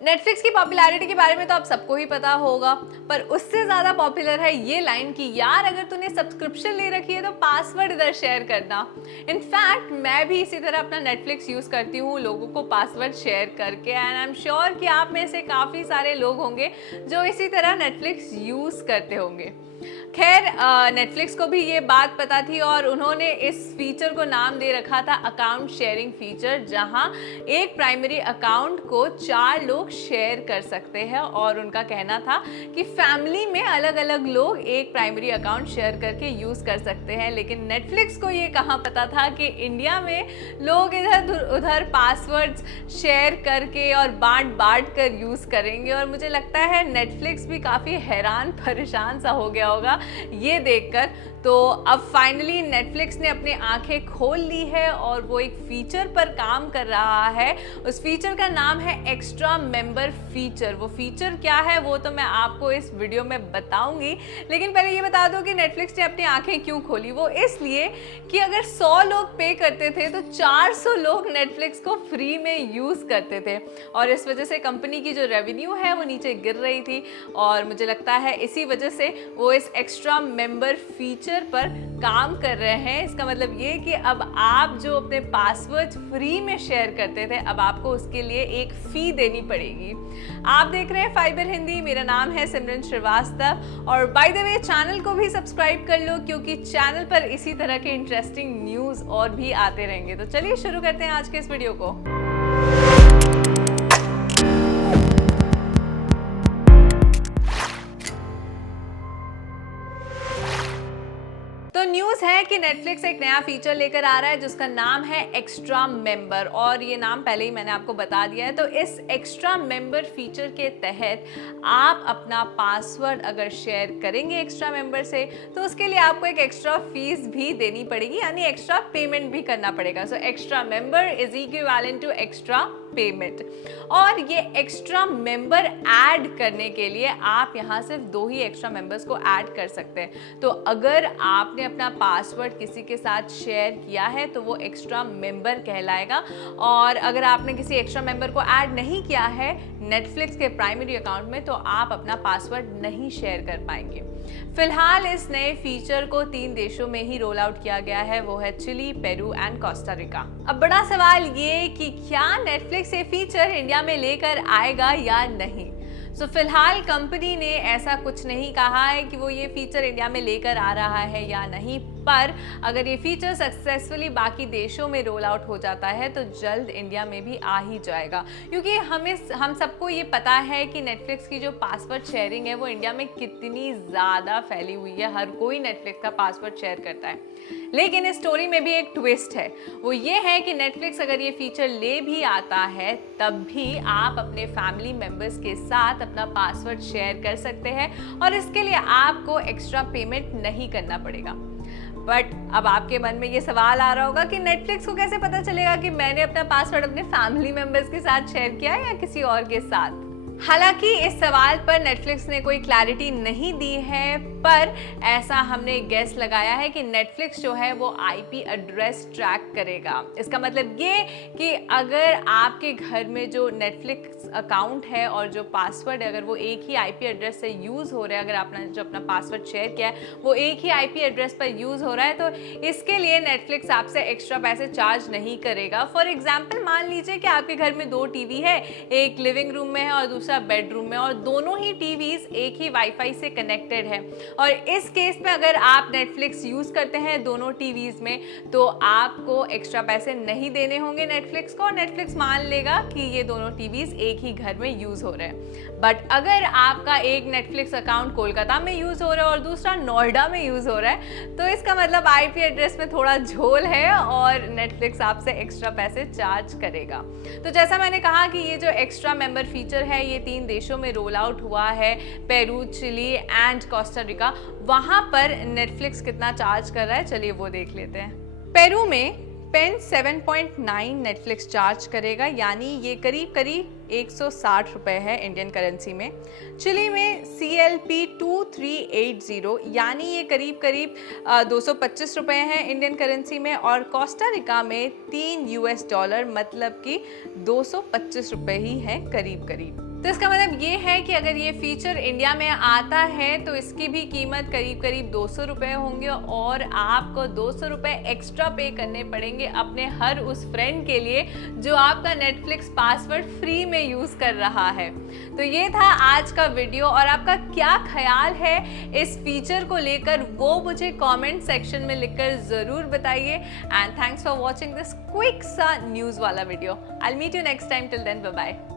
Netflix की popularity के बारे में तो आप सबको ही पता होगा, पर उससे ज़्यादा पॉपुलर है ये लाइन कि यार अगर तूने सब्सक्रिप्शन ले रखी है तो पासवर्ड इधर शेयर करना। इनफैक्ट मैं भी इसी तरह अपना नेटफ्लिक्स यूज़ करती हूँ लोगों को पासवर्ड शेयर करके, एंड आई एम श्योर कि आप में से काफ़ी सारे लोग होंगे जो इसी तरह नेटफ्लिक्स यूज़ करते होंगे। खैर नेटफ्लिक्स को भी ये बात पता थी और उन्होंने इस फीचर को नाम दे रखा था अकाउंट शेयरिंग फीचर, जहां एक प्राइमरी अकाउंट को 4 लोग शेयर कर सकते हैं। और उनका कहना था कि फैमिली में अलग अलग लोग एक प्राइमरी अकाउंट शेयर करके यूज़ कर सकते हैं। लेकिन नेटफ्लिक्स को ये कहाँ पता था कि इंडिया में लोग इधर उधर पासवर्ड्स शेयर करके और बांट कर यूज़ करेंगे। और मुझे लगता है नेटफ्लिक्स भी काफ़ी हैरान परेशान सा हो गया होगा ये देखकर। तो अब फाइनली नेटफ्लिक्स ने अपनी आंखें खोल ली है और वो एक फीचर पर काम कर रहा है। उस फीचर का नाम है एक्स्ट्रा मेंबर फीचर। वो फीचर क्या है वो तो मैं आपको इस वीडियो में बताऊंगी, लेकिन पहले ये बता दो कि नेटफ्लिक्स ने अपनी आंखें क्यों खोली। वो इसलिए कि अगर 100 लोग पे करते थे तो 400 लोग नेटफ्लिक्स को फ्री में यूज़ करते थे, और इस वजह से कंपनी की जो रेवेन्यू है वो नीचे गिर रही थी। और मुझे लगता है इसी वजह से वो इस एक्स्ट्रा मेंबर फीचर पर काम कर रहे हैं। इसका मतलब ये कि अब आप जो अपने पासवर्ड फ्री में शेयर करते थे, अब आपको उसके लिए एक फी देनी पड़ेगी। आप देख रहे हैं फाइबर हिंदी, मेरा नाम है सिमरन श्रीवास्तव, और बाय द वे चैनल को भी सब्सक्राइब कर लो क्योंकि चैनल पर इसी तरह के इंटरेस्टिंग न्यूज़ और भी आते रहेंगे। तो चलिए शुरू करते हैं आज के इस वीडियो को। तो न्यूज़ है कि नेटफ्लिक्स एक नया फीचर लेकर आ रहा है जिसका नाम है एक्स्ट्रा मेंबर, और ये नाम पहले ही मैंने आपको बता दिया है। तो इस एक्स्ट्रा मेंबर फीचर के तहत आप अपना पासवर्ड अगर शेयर करेंगे एक्स्ट्रा मेंबर से तो उसके लिए आपको एक एक्स्ट्रा फीस भी देनी पड़ेगी, यानी एक्स्ट्रा पेमेंट भी करना पड़ेगा। So extra member is equivalent to extra payment. और ये एक्स्ट्रा मेंबर ऐड करने के लिए आप यहाँ सिर्फ 2 ही एक्स्ट्रा मेंबर्स को ऐड कर सकते हैं। तो अगर आपने अपना पासवर्ड किसी के साथ शेयर किया है तो वो एक्स्ट्रा मेंबर कहलाएगा, और अगर आपने किसी एक्स्ट्रा मेंबर को ऐड नहीं किया है नेटफ्लिक्स के प्राइमरी अकाउंट में तो आप अपना पासवर्ड नहीं शेयर कर पाएंगे। फिलहाल इस नए फीचर को 3 देशों में ही रोल आउट किया गया है, वो है Chile, Peru and Costa Rica. अब बड़ा सवाल ये कि क्या नेटफ्लिक्स ये फीचर इंडिया में लेकर आएगा या नहीं। फिलहाल कंपनी ने ऐसा कुछ नहीं कहा है कि वो ये फीचर इंडिया में लेकर आ रहा है या नहीं, पर अगर ये फीचर सक्सेसफुली बाकी देशों में रोल आउट हो जाता है तो जल्द इंडिया में भी आ ही जाएगा। क्योंकि हम सबको ये पता है कि नेटफ्लिक्स की जो पासवर्ड शेयरिंग है वो इंडिया में कितनी ज़्यादा फैली हुई है। हर कोई नेटफ्लिक्स का पासवर्ड शेयर करता है, लेकिन इस स्टोरी में भी एक ट्विस्ट है। वो ये है कि नेटफ्लिक्स अगर ये फीचर ले भी आता है तब भी आप अपने फैमिली मेम्बर्स के साथ अपना पासवर्ड शेयर कर सकते हैं और इसके लिए आपको एक्स्ट्रा पेमेंट नहीं करना पड़ेगा। बट अब आपके मन में ये सवाल आ रहा होगा कि नेटफ्लिक्स को कैसे पता चलेगा कि मैंने अपना पासवर्ड अपने फैमिली मेम्बर्स के साथ शेयर किया है या किसी और के साथ। हालांकि इस सवाल पर नेटफ्लिक्स ने कोई क्लैरिटी नहीं दी है, पर ऐसा हमने गेस लगाया है कि नेटफ्लिक्स जो है वो आईपी एड्रेस ट्रैक करेगा। इसका मतलब ये कि अगर आपके घर में जो नेटफ्लिक्स अकाउंट है और जो पासवर्ड है अगर वो एक ही आईपी एड्रेस से यूज़ हो रहा है, अगर आपने जो अपना पासवर्ड शेयर किया है वो एक ही आईपी एड्रेस पर यूज़ हो रहा है तो इसके लिए नेटफ्लिक्स आपसे एक्स्ट्रा पैसे चार्ज नहीं करेगा। फॉर एग्जाम्पल मान लीजिए कि आपके घर में 2 टीवी है, एक लिविंग रूम में है और दूसरा बेडरूम में, और दोनों ही टीवीज एक ही वाईफाई से कनेक्टेड है। और इस केस में अगर आप नेटफ्लिक्स यूज करते हैं दोनों टीवीज में तो आपको एक्स्ट्रा पैसे नहीं देने होंगे नेटफ्लिक्स को, और नेटफ्लिक्स मान लेगा कि ये दोनों टीवीज एक ही घर में यूज हो रहे हैं। बट अगर आपका एक नेटफ्लिक्स अकाउंट कोलकाता में यूज हो रहा है और दूसरा नोएडा में यूज हो रहा है तो इसका मतलब आईपी एड्रेस में थोड़ा झोल है और नेटफ्लिक्स आपसे एक्स्ट्रा पैसे चार्ज करेगा। तो जैसा मैंने कहा कि ये जो एक्स्ट्रा मेंबर फीचर है ये 3 देशों में रोल आउट हुआ है, Peru, Chile and Costa Rica. वहां पर नेटफ्लिक्स कितना चार्ज कर रहा है चलिए वो देख लेते हैं। पेरू में पेन 7.9 नेटफ्लिक्स चार्ज करेगा, यानी ये करीब 160 रुपए है इंडियन करेंसी में। चिली में CLP 2380 यानी ये करीब करीब 225 रुपए हैं इंडियन करेंसी में, और कोस्टा रिका में $3 मतलब कि 225 रुपए ही है करीब करीब। तो इसका मतलब ये है कि अगर ये फीचर इंडिया में आता है तो इसकी भी कीमत करीब करीब 200 रुपये होंगे, और आपको 200 रुपये एक्स्ट्रा पे करने पड़ेंगे अपने हर उस फ्रेंड के लिए जो आपका नेटफ्लिक्स पासवर्ड फ्री में यूज़ कर रहा है। तो ये था आज का वीडियो, और आपका क्या ख्याल है इस फीचर को लेकर वो मुझे कॉमेंट सेक्शन में लिखकर ज़रूर बताइए। And thanks for watching this quick सा न्यूज़ वाला video. I will meet you next time, till then bye bye.